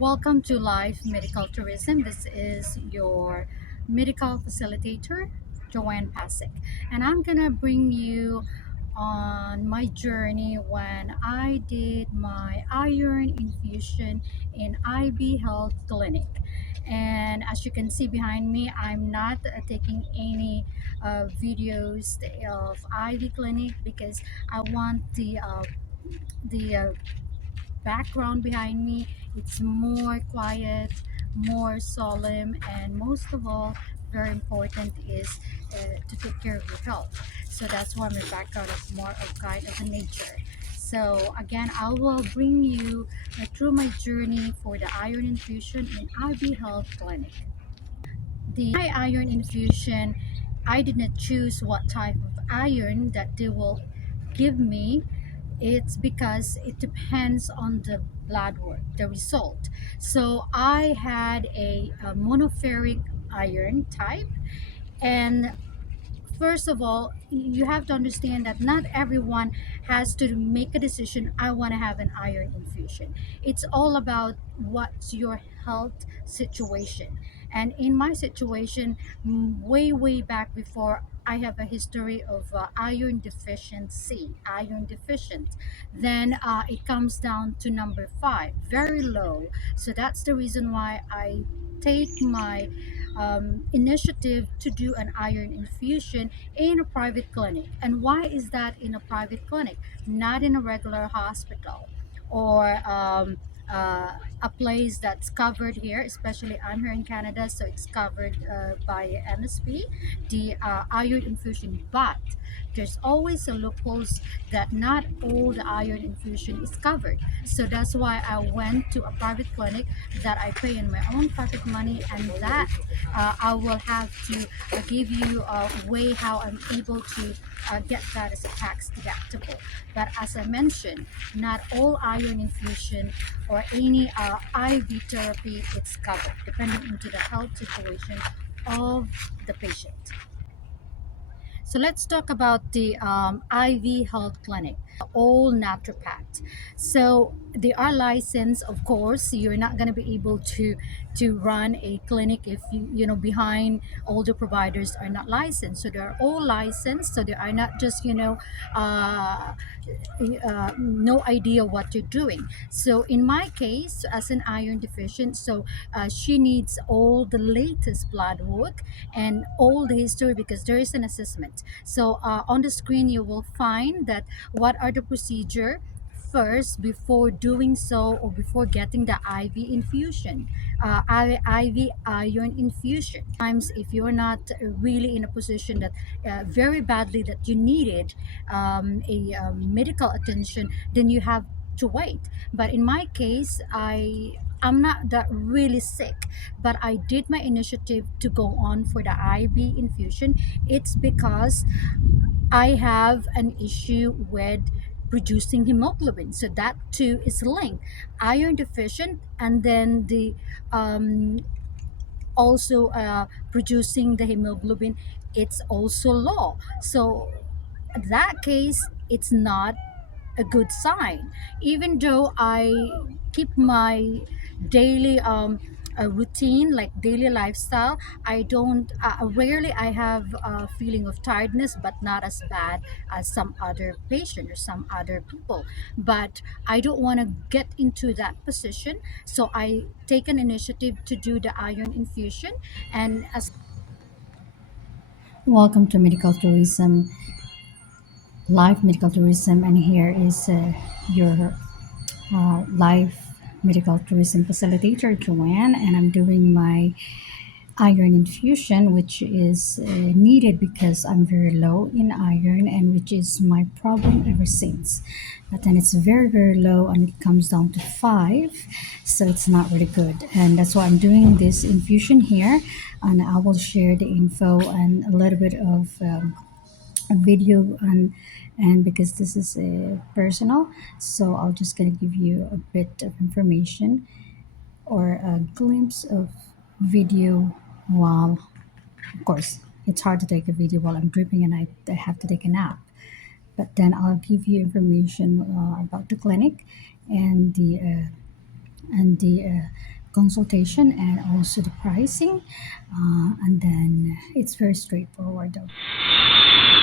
Welcome to Life Medical Tourism. This is your medical facilitator, Joanne Pasek, and I'm gonna bring you on my journey when I did my iron infusion in IB Health Clinic. And as you can see behind me, I'm not taking any videos of IB Clinic because I want the background behind me. It's more quiet, more solemn, and most of all, very important is to take care of your health. So that's why my background is more of kind of a nature. So again, I will bring you through my journey for the iron infusion in IB Health Clinic. The iron infusion, I did not choose what type of iron that they will give me. It's because it depends on the blood work, the result. So I had a monoferric iron type, and first of all, you have to understand that not everyone has to make a decision. I want to have an iron infusion. It's all about what's your health situation. And in my situation, way back before, I have a history of iron deficiency, iron deficient. Then it comes down to number five, very low. So that's the reason why I take my initiative to do an iron infusion in a private clinic. And why is that in a private clinic, not in a regular hospital or a place that's covered here? Especially I'm here in Canada, so it's covered by MSP, the iron infusion. But there's always a loopholes that not all the iron infusion is covered. So that's why I went to a private clinic that I pay in my own pocket money, and that I will have to give you a way how I'm able to get that as a tax deductible. But as I mentioned, not all iron infusion or any IV therapy it's covered, depending into the health situation of the patient. So let's talk about the IV Health Clinic, all naturopath. So they are licensed, of course. You're not going to be able to run a clinic if behind all the providers are not licensed. So they are all licensed. So they are not just uh, no idea what you're doing. So in my case, as an iron deficient, so she needs all the latest blood work and all the history because there is an assessment. So on the screen, you will find that what are the procedure first before doing so or before getting the IV infusion, IV iron infusion. Times if you're not really in a position that very badly that you needed a medical attention, then you have to wait. But in my case, I'm not that really sick, but I did my initiative to go on for the IV infusion. It's because I have an issue with producing hemoglobin. So that too is linked. Iron deficient, and then the um, also producing the hemoglobin, it's also low. So that case, it's not a good sign. Even though I keep my daily routine, like daily lifestyle, I don't rarely I have a feeling of tiredness, but not as bad as some other patient or some other people. But I don't want to get into that position, so I take an initiative to do the iron infusion. And as welcome to medical tourism, live medical tourism, and here is your live medical tourism facilitator, Joanne, and I'm doing my iron infusion, which is needed because I'm very low in iron, and which is my problem ever since. But then it's very low, and it comes down to five, so it's not really good. And that's why I'm doing this infusion here, and I will share the info and a little bit of a video and because this is personal, so I'll just gonna give you a bit of information or a glimpse of video while, of course, it's hard to take a video while I'm dripping and I have to take a nap. But then I'll give you information about the clinic and and the consultation and also the pricing. And then it's very straightforward though.